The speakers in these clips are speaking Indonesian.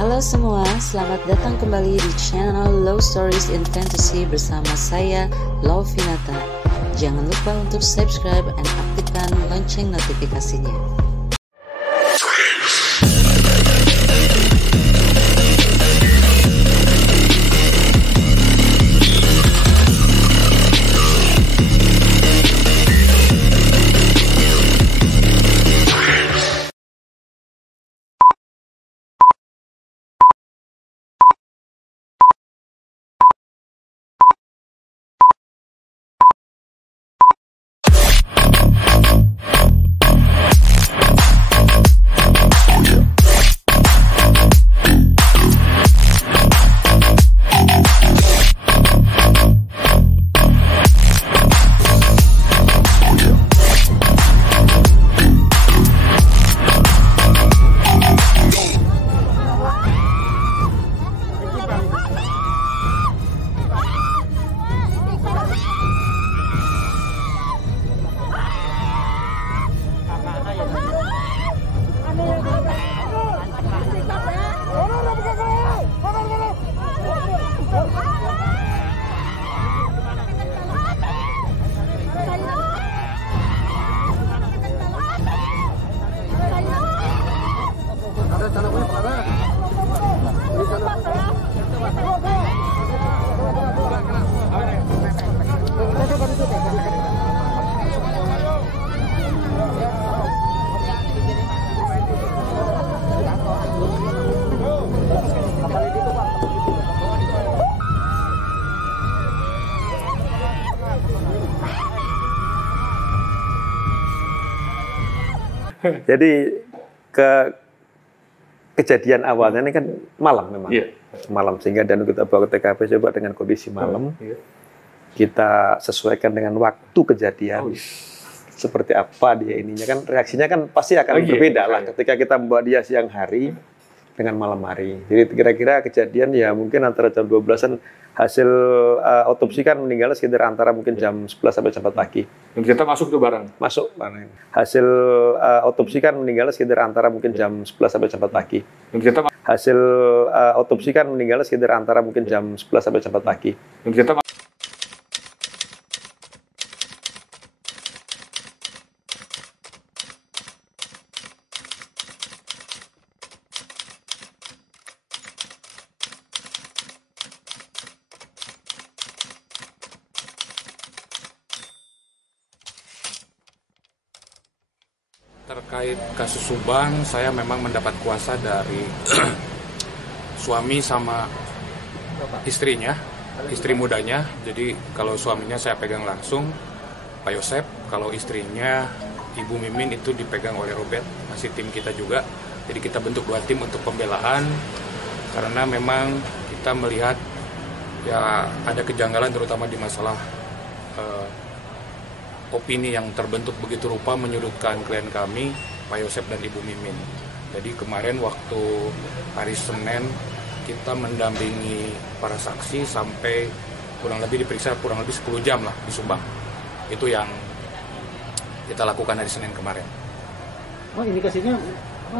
Halo semua, selamat datang kembali di channel Love Stories in Fantasy bersama saya, Lovinata. Jangan lupa untuk subscribe dan aktifkan lonceng notifikasinya. Jadi kejadian awalnya ini kan malam memang, malam, sehingga dan kita bawa ke TKP coba dengan kondisi malam, kita sesuaikan dengan waktu kejadian, seperti apa dia ininya kan reaksinya kan pasti akan berbeda lah ketika kita membawa dia siang hari dengan malam hari. Jadi kira-kira kejadian ya mungkin antara jam 12-an, hasil otopsi kan meninggalnya sekitar antara mungkin jam 11 sampai jam 4 pagi. Dan kita masuk tuh bareng? Masuk bareng. Hasil otopsi kan meninggalnya sekitar antara mungkin jam 11 sampai jam 4 pagi. Dan kita hasil otopsi kan meninggalnya sekitar antara mungkin jam 11 sampai jam 4 pagi. Dan kita terkait kasus Subang, saya memang mendapat kuasa dari suami sama istrinya, istri mudanya. Jadi kalau suaminya saya pegang langsung, Pak Yosep. Kalau istrinya Ibu Mimin itu dipegang oleh Robert, masih tim kita juga. Jadi kita bentuk dua tim untuk pembelaan, karena memang kita melihat ya ada kejanggalan terutama di masalah opini yang terbentuk begitu rupa menyudutkan klien kami, Pak Yosep dan Ibu Mimin. Jadi kemarin waktu hari Senin kita mendampingi para saksi sampai kurang lebih diperiksa kurang lebih 10 jam lah di Subang. Itu yang kita lakukan hari Senin kemarin. Oh, indikasinya apa?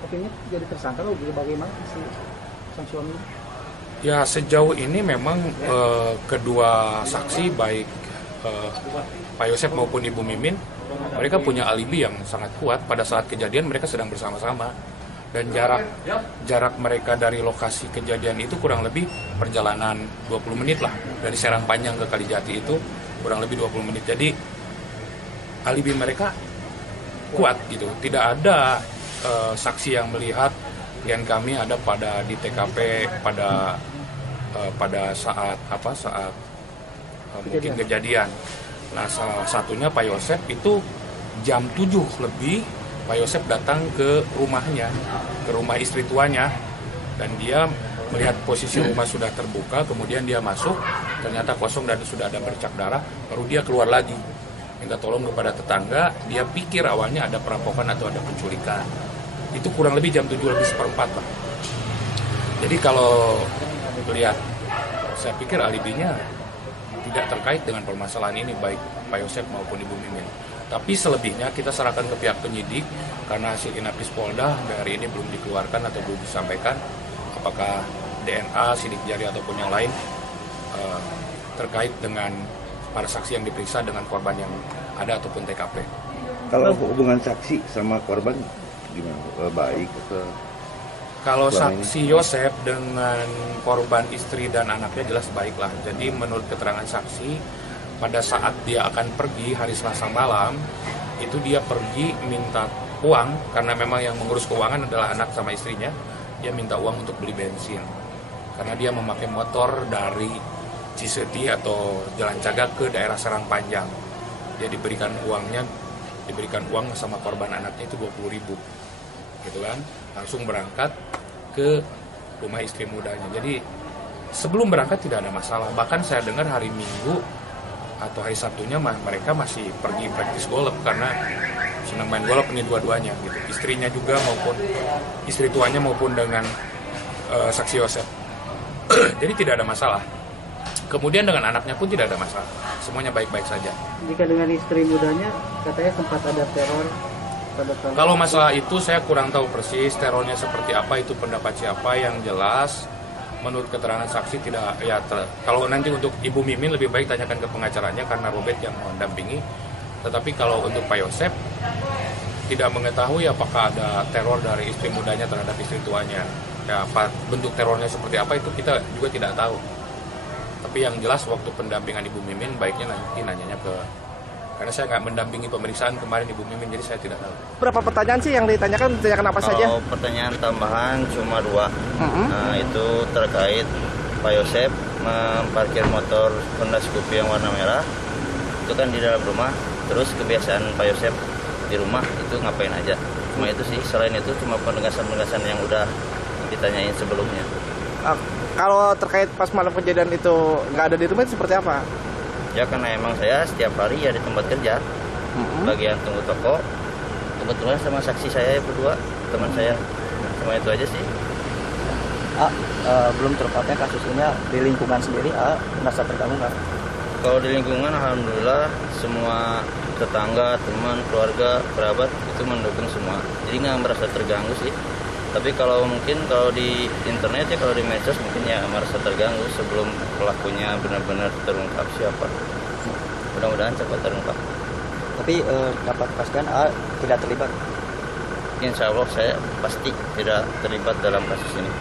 Opini jadi tersangka atau bagaimana si sang suami? Ya sejauh ini memang kedua saksi baik Pak Yosep maupun Ibu Mimin, mereka punya alibi yang sangat kuat. Pada saat kejadian mereka sedang bersama-sama, dan jarak mereka dari lokasi kejadian itu kurang lebih perjalanan 20 menit lah, dari Serang Panjang ke Kalijati itu kurang lebih 20 menit. Jadi alibi mereka kuat gitu. Tidak ada saksi yang melihat klien kami ada di TKP pada saat mungkin kejadian. Nah, salah satunya Pak Yosep itu jam 7 lebih Pak Yosep datang ke rumahnya, ke rumah istri tuanya, dan dia melihat posisi rumah sudah terbuka, kemudian dia masuk, ternyata kosong dan sudah ada bercak darah, baru dia keluar lagi minta tolong kepada tetangga. Dia pikir awalnya ada perampokan atau ada penculikan. Itu kurang lebih jam 7 lebih seperempat lah. Jadi kalau lihat, saya pikir alibinya tidak terkait dengan permasalahan ini, baik Pak Yosep maupun Ibu Mimin. Tapi selebihnya kita serahkan ke pihak penyidik, karena hasil inapis Polda dari ini belum dikeluarkan atau belum disampaikan. apakah DNA, sidik jari ataupun yang lain terkait dengan para saksi yang diperiksa dengan korban yang ada ataupun TKP. Kalau hubungan saksi sama korban gimana? Baik atau? Kalau saksi Yosep dengan korban istri dan anaknya jelas baiklah. Jadi menurut keterangan saksi, pada saat dia akan pergi hari Selasa malam, itu dia pergi minta uang, karena memang yang mengurus keuangan adalah anak sama istrinya. Dia minta uang untuk beli bensin, karena dia memakai motor dari Ciseti atau Jalan Cagak ke daerah Serang Panjang. Dia diberikan uang sama korban anaknya itu 20.000, gitu kan. Langsung berangkat ke rumah istri mudanya. Jadi sebelum berangkat tidak ada masalah. Bahkan saya dengar hari Minggu atau hari Sabtunya mereka masih pergi praktis golf, karena senang main golf ini dua-duanya gitu. Istrinya juga maupun istri tuanya maupun dengan saksi Yosep. Jadi tidak ada masalah. Kemudian dengan anaknya pun tidak ada masalah. Semuanya baik-baik saja. Jika dengan istri mudanya katanya sempat ada teror. Kalau masalah itu saya kurang tahu persis terornya seperti apa, itu pendapat siapa. Yang jelas menurut keterangan saksi tidak ya kalau nanti untuk Ibu Mimin lebih baik tanyakan ke pengacaranya karena Robert yang mendampingi. Tetapi kalau untuk Pak Yosep tidak mengetahui apakah ada teror dari istri mudanya terhadap istri tuanya. Ya, apa bentuk terornya seperti apa itu kita juga tidak tahu. Tapi yang jelas waktu pendampingan Ibu Mimin baiknya nanti nanyanya ke, karena saya nggak mendampingi pemeriksaan kemarin Ibu Mimin, jadi saya tidak tahu. Berapa pertanyaan sih yang ditanyakan apa saja? Kalau pertanyaan tambahan cuma 2. Nah, itu terkait Pak Yosep memparkir motor Honda Scoopy yang warna merah. Itu kan di dalam rumah. Terus kebiasaan Pak Yosep di rumah itu ngapain aja. Cuma itu sih, selain itu cuma penegasan-penegasan yang udah ditanyain sebelumnya. Kalau terkait pas malam kejadian itu nggak ada di rumah itu seperti apa? Ya karena emang saya setiap hari ya di tempat kerja, bagian tunggu toko, kebetulan sama saksi saya berdua, teman saya, cuma itu aja sih. Belum terungkapnya kasusnya di lingkungan sendiri, merasa terganggu nggak? Kalau di lingkungan alhamdulillah semua tetangga, teman, keluarga, kerabat itu mendukung semua, jadi nggak merasa terganggu sih. Tapi kalau di internet ya, kalau di medsos mungkin ya merasa terganggu sebelum pelakunya benar-benar terungkap siapa. Mudah-mudahan cepat terungkap. Tapi dapat pastikan tidak terlibat? Insya Allah saya pasti tidak terlibat dalam kasus ini.